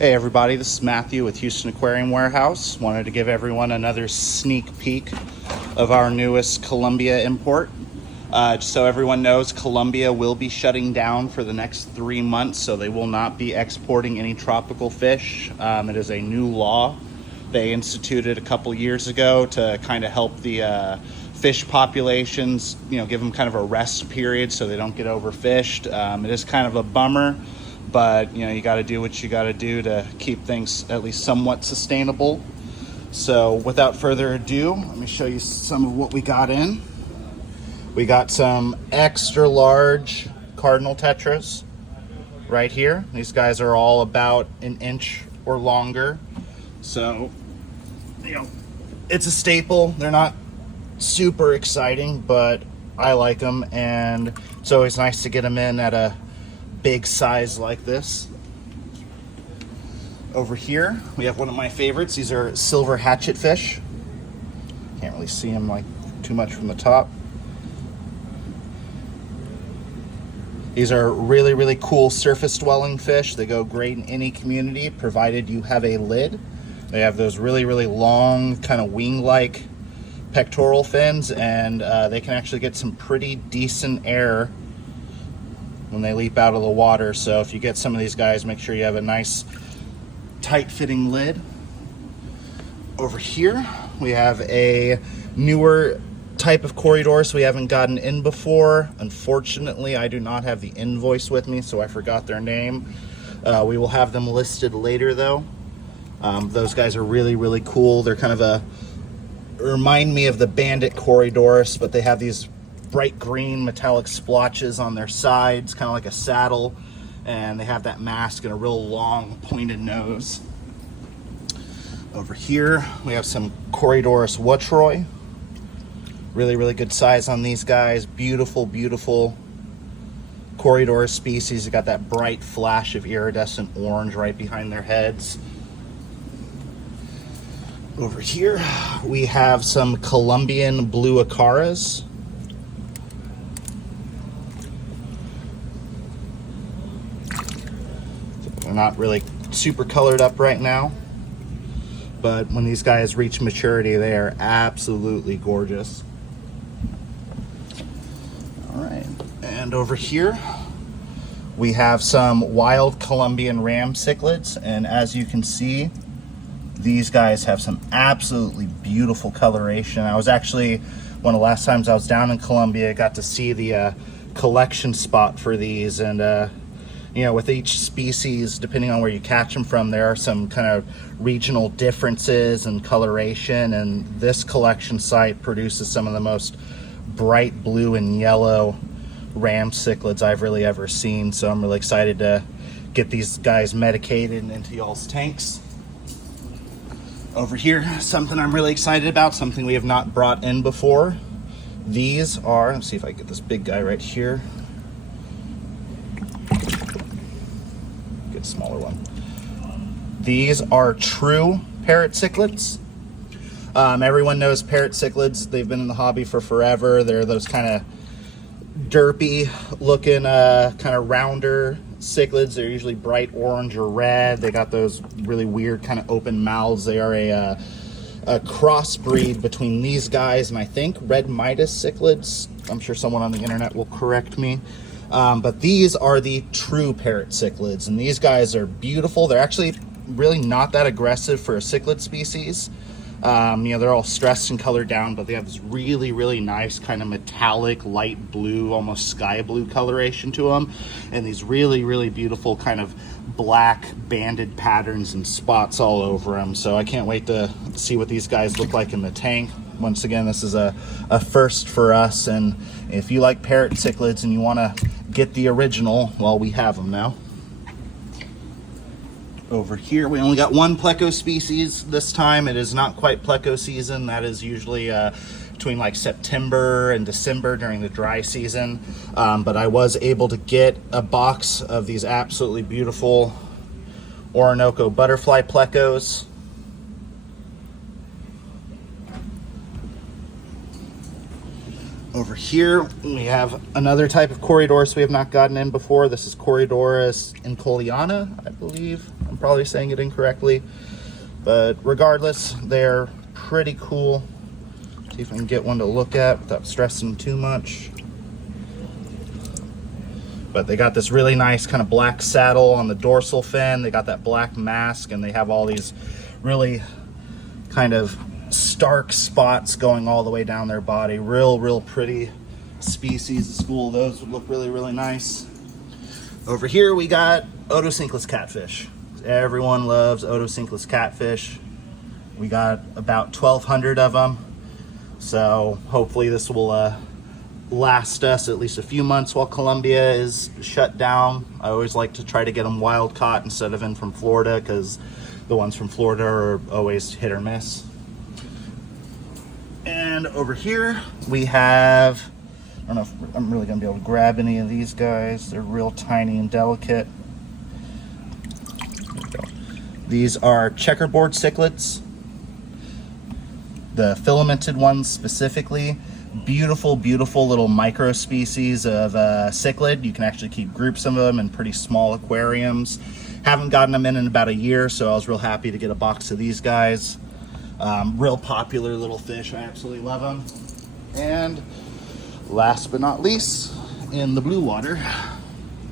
Hey everybody, this is Matthew with Houston Aquarium Warehouse. Wanted to give everyone another sneak peek of our newest Columbia import. Just so everyone knows, Colombia will be shutting down for the next 3 months, so they will not be exporting any tropical fish. It is a new law they instituted a couple years ago to kind of help the fish populations, give them kind of a rest period so they don't get overfished. It is kind of a bummer, but you got to do what you got to do to keep things at least somewhat sustainable. So without further ado, let me show you some of what we got in. We got some extra large cardinal tetras right here. These guys are all about an inch or longer. So, it's a staple. They're not super exciting, but I like them, and it's always nice to get them in at a big size like this. Over here, we have one of my favorites. These are silver hatchet fish. Can't really see them too much from the top. These are really, really cool surface dwelling fish. They go great in any community, provided you have a lid. They have those really, really long, kind of wing-like pectoral fins, and they can actually get some pretty decent air when they leap out of the water. So if you get some of these guys, make sure you have a nice tight-fitting lid. Over here, we have a newer type of Corydorus we haven't gotten in before. Unfortunately, I do not have the invoice with me, so I forgot their name. We will have them listed later, though. Those guys are really, really cool. They're kind of remind me of the bandit Corydorus, but they have these bright green metallic splotches on their sides, kind of like a saddle, and they have that mask and a real long pointed nose. Over here, we have some Corydorus Watroy. Really, really good size on these guys. Beautiful, beautiful Corydorus species. They got that bright flash of iridescent orange right behind their heads. Over here, we have some Colombian blue acaras. They're not really super colored up right now, but when these guys reach maturity, they are absolutely gorgeous. All right, and over here, we have some wild Colombian ram cichlids, and as you can see, these guys have some absolutely beautiful coloration. I was actually, one of the last times I was down in Colombia, got to see the collection spot for these, and with each species, depending on where you catch them from, there are some kind of regional differences in coloration, and this collection site produces some of the most bright blue and yellow ram cichlids I've really ever seen. So I'm really excited to get these guys medicated and into y'all's tanks. Over here, something I'm really excited about, something we have not brought in before. These are, let's see if I can get this big guy right here. Get a smaller one. These are true parrot cichlids. Everyone knows parrot cichlids. They've been in the hobby for forever. They're those kind of derpy looking, kind of rounder cichlids. They're usually bright orange or red. They got those really weird kind of open mouths. They are a crossbreed between these guys and I think red Midas cichlids. I'm sure someone on the internet will correct me. But these are the true parrot cichlids, and these guys are beautiful. They're actually really not that aggressive for a cichlid species. They're all stressed and colored down, but they have this really, really nice kind of metallic, light blue, almost sky blue coloration to them, and these really, really beautiful kind of black banded patterns and spots all over them. So I can't wait to see what these guys look like in the tank. Once again, this is a first for us, and if you like parrot cichlids and you want to get the original, well, we have them now. Over here, we only got one pleco species this time. It is not quite pleco season. That is usually between September and December during the dry season. But I was able to get a box of these absolutely beautiful Orinoco butterfly plecos. Over here, we have another type of Corydorus we have not gotten in before. This is Corydorus incoliana, I believe. I'm probably saying it incorrectly, but regardless, they're pretty cool. See if I can get one to look at without stressing too much. But they got this really nice kind of black saddle on the dorsal fin. They got that black mask, and they have all these really kind of stark spots going all the way down their body. Real pretty species. The school of those would look really nice. Over here we got otocinclus catfish. Everyone loves otocinclus catfish. We got about 1,200 of them. So hopefully this will last us at least a few months while Colombia is shut down. I always like to try to get them wild caught instead of in from Florida, because the ones from Florida are always hit or miss. And over here we have, I don't know if I'm really gonna be able to grab any of these guys. They're real tiny and delicate. There we go. These are checkerboard cichlids, the filamented ones specifically. Beautiful little micro species of cichlid. You can actually keep groups of them in pretty small aquariums. Haven't gotten them in about a year, so I was real happy to get a box of these guys. Real popular little fish. I absolutely love them. And last but not least, in the blue water,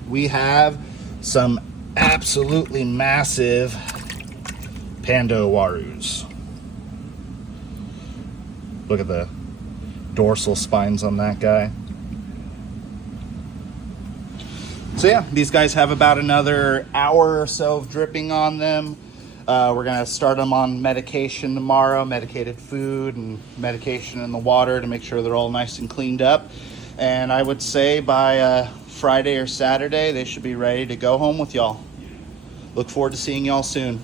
we have some absolutely massive pandowarus. Look at the dorsal spines on that guy. So yeah, these guys have about another hour or so of dripping on them. We're gonna start them on medication tomorrow, medicated food and medication in the water to make sure they're all nice and cleaned up. And I would say by Friday or Saturday, they should be ready to go home with y'all. Look forward to seeing y'all soon.